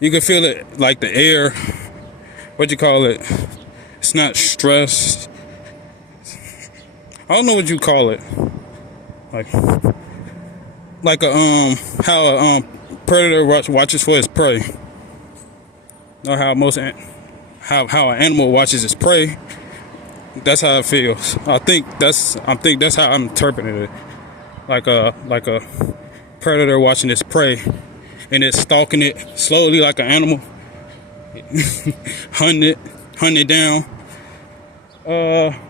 You can feel it, like the air. What you call it? It's not stress. I don't know what you call it. Like a how a predator watches for its prey, or how how an animal watches its prey. That's how it feels. I think that's how I'm interpreting it. Like a predator watching its prey, and it's stalking it slowly like an animal, hunting it down.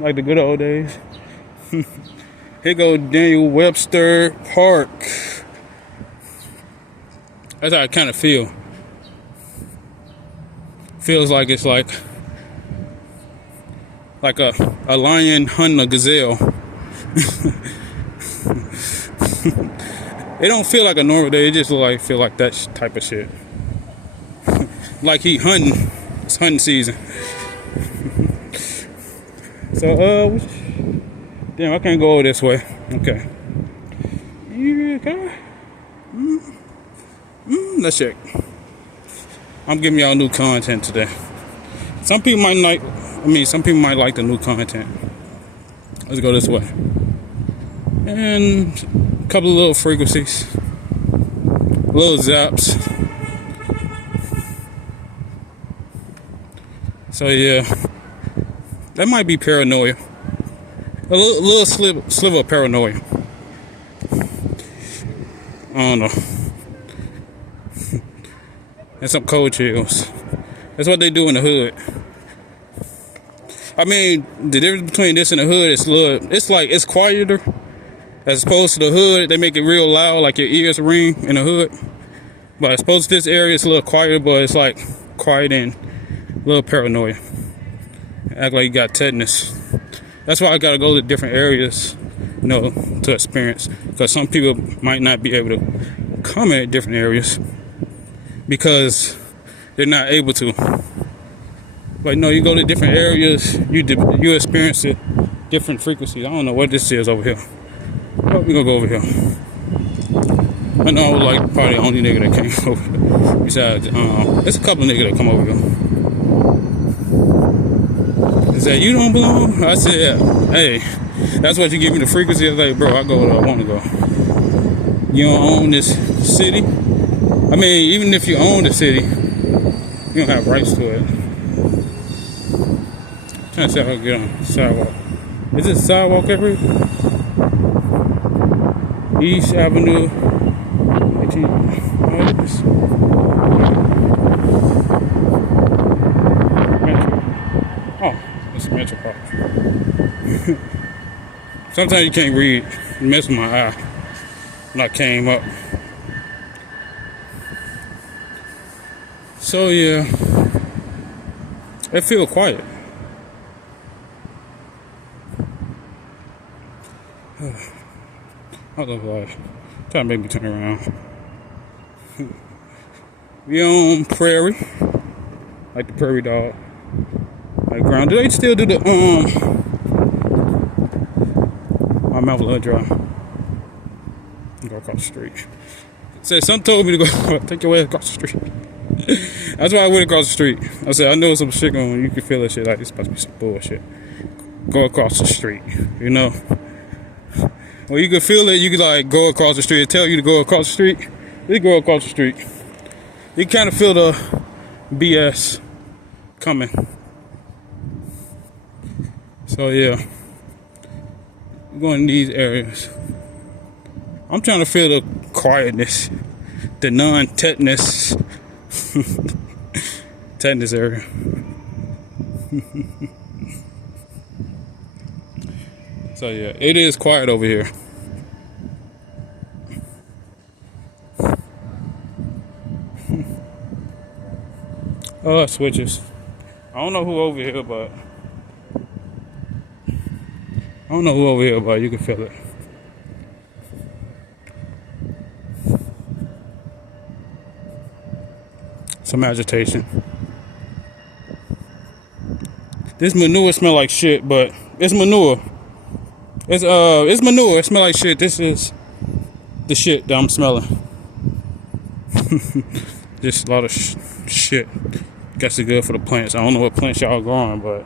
Like the good old days. Here go Daniel Webster Park. That's how I kind of feel. Feels like it's like a lion hunting a gazelle. It don't feel like a normal day. It just feel like that type of shit. Like he hunting. It's hunting season. So damn, I can't go over this way. Okay. Let's check. I'm giving y'all new content today. Some people might like the new content. Let's go this way. And a couple of little frequencies. Little zaps. So yeah. That might be paranoia. A little sliver of paranoia. I don't know. And some cold chills. That's what they do in the hood. I mean, the difference between this and the hood is it's quieter. As opposed to the hood, they make it real loud, like your ears ring in the hood. But as opposed to this area, it's a little quieter, but it's like quiet and a little paranoia. Act like you got tetanus. That's why I gotta go to different areas, to experience. Because some people might not be able to come in different areas because they're not able to. But no, you go to different areas, you experience it, different frequencies. I don't know what this is over here. But we're gonna go over here. I know I was like probably the only nigga that came over here. Besides, there's a couple of niggas that come over here. Is that you don't belong? I said, hey, that's what you give me the frequency. I was like, bro, I go where I want to go. You don't own this city. I mean, even if you own the city, you don't have rights to it. I'm trying to see how I can get on the sidewalk. Is this sidewalk every? East Avenue. 18. It's a Metro Park. Sometimes you can't read. It messed with my eye when I came up. So yeah, it feels quiet. I love life. Trying to make me turn around. We on Prairie, like the prairie dog. Like ground. Do they still do the my mouth a little dry. Go across the street. Said some told me to go take your way across the street. That's why I went across the street. I said I know some shit going on. You can feel that shit like it's supposed to be some bullshit. Go across the street, Well, you can feel it. You can like go across the street. Tell you to go across the street. You go across the street. You kind of feel the BS coming. So yeah, we're going in these areas. I'm trying to feel the quietness, the non-tetanus, tetanus area. So yeah, it is quiet over here. Oh, switches. I don't know who over here, but you can feel it. Some agitation. This manure smell like shit, but it's manure. It's manure. It smell like shit. This is the shit that I'm smelling. Just a lot of shit. Guess it's good for the plants. I don't know what plants y'all growing, but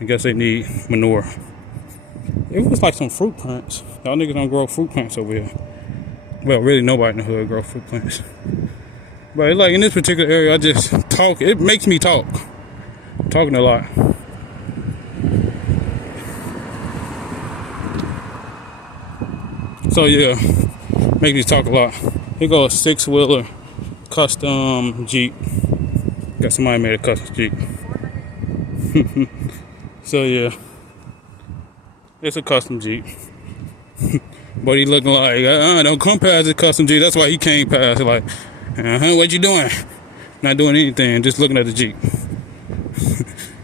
I guess they need manure. It was like some fruit plants. Y'all niggas don't grow fruit plants over here. Well, really nobody in the hood grow fruit plants. But it's like in this particular area, I just talk. It makes me talk. I'm talking a lot. So yeah, make me talk a lot. Here goes a 6-wheeler custom Jeep. Got somebody made a custom Jeep. So yeah, it's a custom Jeep. But he looking like, don't come past the custom Jeep. That's why he came past. Like, what you doing? Not doing anything, just looking at the Jeep.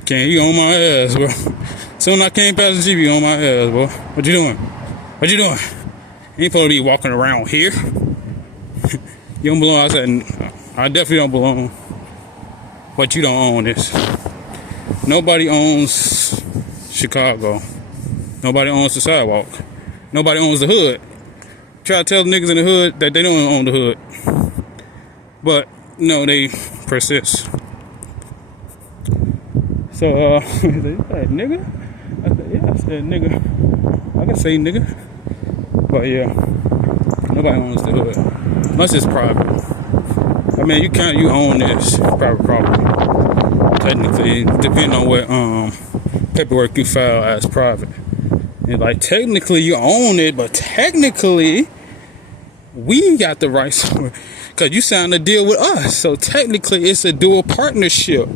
Can't, he on my ass, bro. Soon I came past the Jeep, he on my ass, bro. What you doing? What you doing? You ain't supposed to be walking around here. You don't belong. I said, I definitely don't belong. But you don't own this. Nobody owns Chicago. Nobody owns the sidewalk. Nobody owns the hood. Try to tell the niggas in the hood that they don't own the hood. But, no, they persist. So, he said, nigga? I said, yeah, I said, nigga. I can say nigga. But, yeah, nobody owns the hood. Unless it's private. I mean, you own this private property. Technically, depending on what paperwork you file as private. And like technically you own it, but technically we got the rights because you signed a deal with us. So technically it's a dual partnership.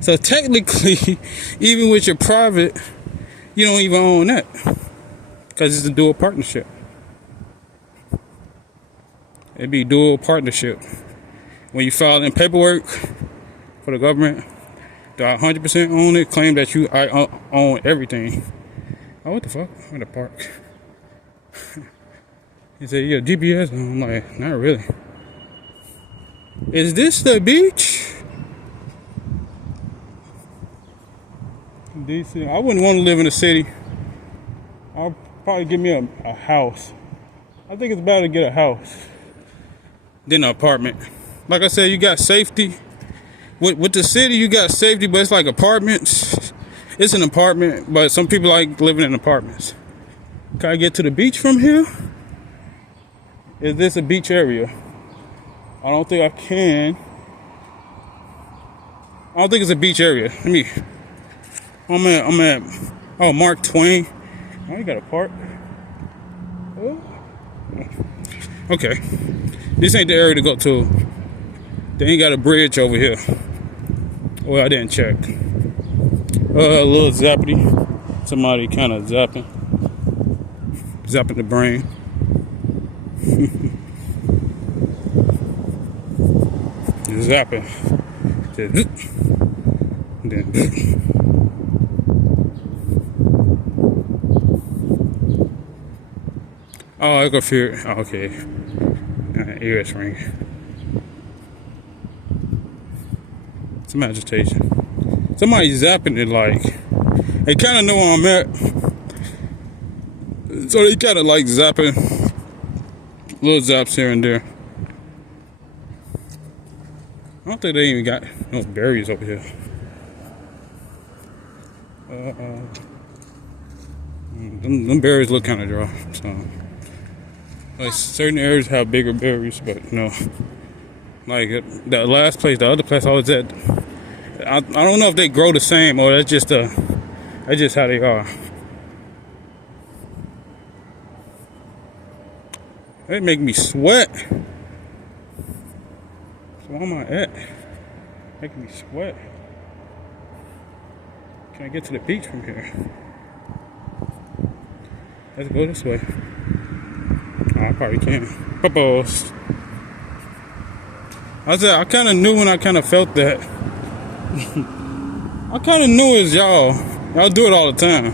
So technically, even with your private, you don't even own that because it's a dual partnership. It'd be dual partnership. When you file in paperwork for the government, do I 100% own it? Claim that I own everything. Oh, what the fuck? I'm in the park. He said, yeah, GPS. I'm like, not really. Is this the beach? DC. I wouldn't want to live in a city. I'll probably give me a house. I think it's better to get a house than an apartment. Like I said, you got safety. With the city, you got safety, but it's like apartments. It's an apartment, but some people like living in apartments. Can I get to the beach from here? Is this a beach area? I don't think I can. I don't think it's a beach area. Let me. I'm at. Oh, Mark Twain. Oh, you got a park. Oh. Okay. This ain't the area to go to. They ain't got a bridge over here. Well, I didn't check. A little zappity. Somebody kind of zapping the brain. Zapping. Then. Oh, I go fear. Oh, okay. Ears ring. Some agitation. Somebody zapping it like they kind of know where I'm at, so they kind of like zapping little zaps here and there. I don't think they even got no berries over here. Them berries look kind of dry. So, like certain areas have bigger berries, but no. Like the last place, the other place I was at, I don't know if they grow the same or that's just how they are. They make me sweat. So where am I at? Making me sweat. Can I get to the beach from here? Let's go this way. Oh, I probably can. Pupos. I kind of knew when I kind of felt that. I kind of knew it was y'all. Y'all do it all the time.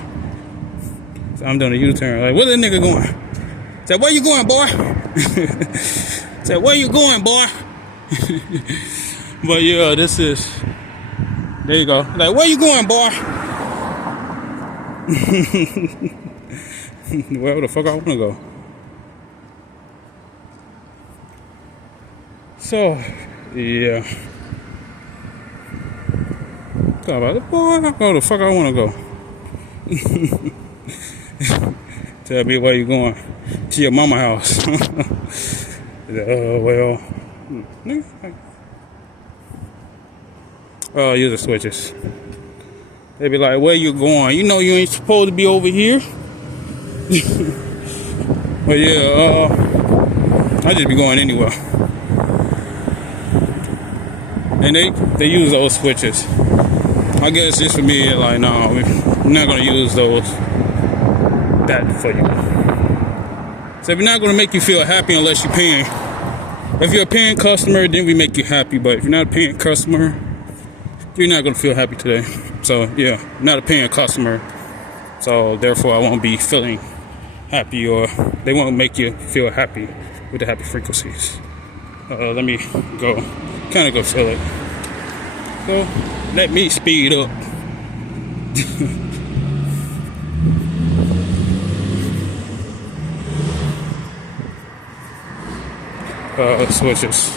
So I'm doing a U-turn. Like, where that nigga going? Said, where you going, boy? Said, where you going, boy? But yeah, this is. There you go. Like, where you going, boy? Where the fuck I want to go? So, yeah. Talk about it, boy. Where the fuck I want to go? Tell me where you going. To your mama house. Well. Oh, use the switches. They be like, where you going? You know you ain't supposed to be over here. But yeah, I just be going anywhere. And they use those switches. I guess just for me, like, no, we're not gonna use that for you. So we're not gonna make you feel happy unless you're paying. If you're a paying customer, then we make you happy. But if you're not a paying customer, you're not gonna feel happy today. So yeah, not a paying customer. So therefore, I won't be feeling happy, or they won't make you feel happy with the happy frequencies. Let me go, kind of go feel it. So let me speed up. Switches.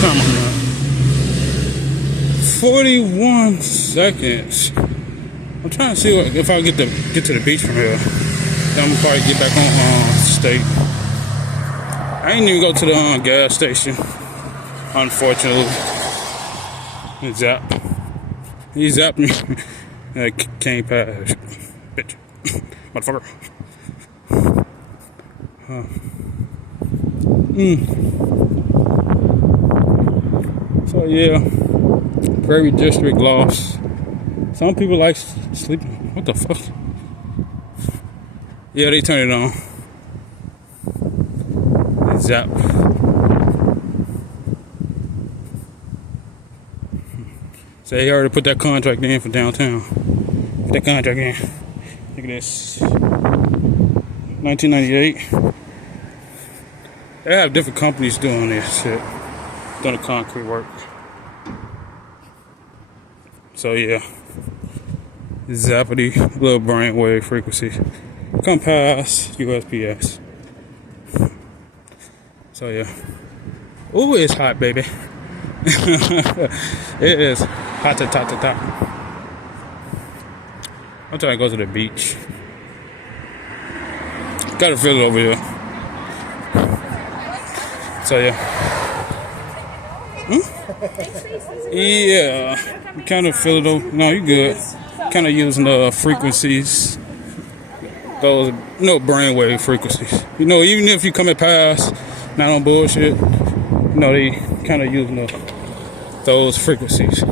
Come on now. 41 seconds. I'm trying to see if I get to the beach from here. Then I'm gonna probably get back on state. I ain't even go to the gas station, unfortunately. He zapped me. I came past. Bitch. Motherfucker. So yeah, Prairie District lost. Some people like sleeping. What the fuck? Yeah, they turn it on. Zap. So they already put that contract in for downtown. Put that contract in. Look at this. 1998. They have different companies doing this shit. Doing the concrete work. So yeah. Zappity, little brainwave frequency. Come past USPS. So yeah. Ooh, it's hot, baby. It is hot to top. I'm trying to go to the beach. Gotta feel it over here. So yeah. Yeah. Kind of feel it over. No, you good. Kind of using the frequencies. Those brainwave frequencies. You know, even if you come past, not on bullshit, they kind of using those frequencies.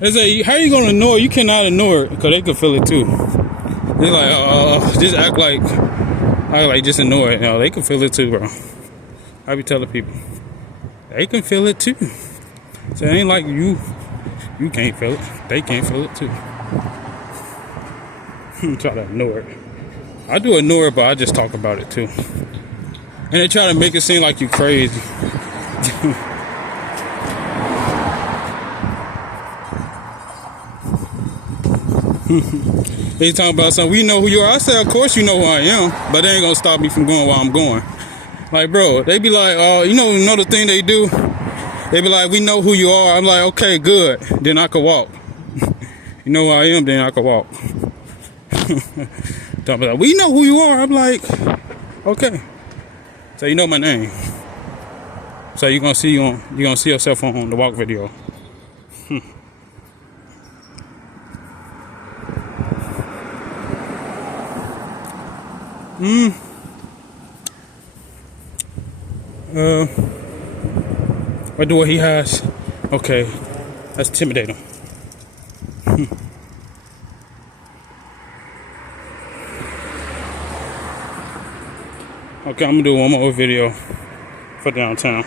They say, how you gonna ignore it? You cannot ignore it, because they can feel it too. They're like, just act like just ignore it. No, they can feel it too, bro. I be telling people, they can feel it too. So it ain't like you can't feel it. They can't feel it too. Try to ignore it. I do ignore it, but I just talk about it too. And they try to make it seem like you crazy. They talking about something. We know who you are. I said, of course you know who I am, but they ain't gonna stop me from going where I'm going. Like, bro, they be like, you know the thing they do? They be like, we know who you are. I'm like, okay, good. Then I could walk. You know who I am, then I could walk. Talking about, we know who you are. I'm like, okay. So you know my name. So you're gonna see yourself on the walk video. What door he has? Okay, let's intimidate him. Okay, I'm gonna do one more video for downtown.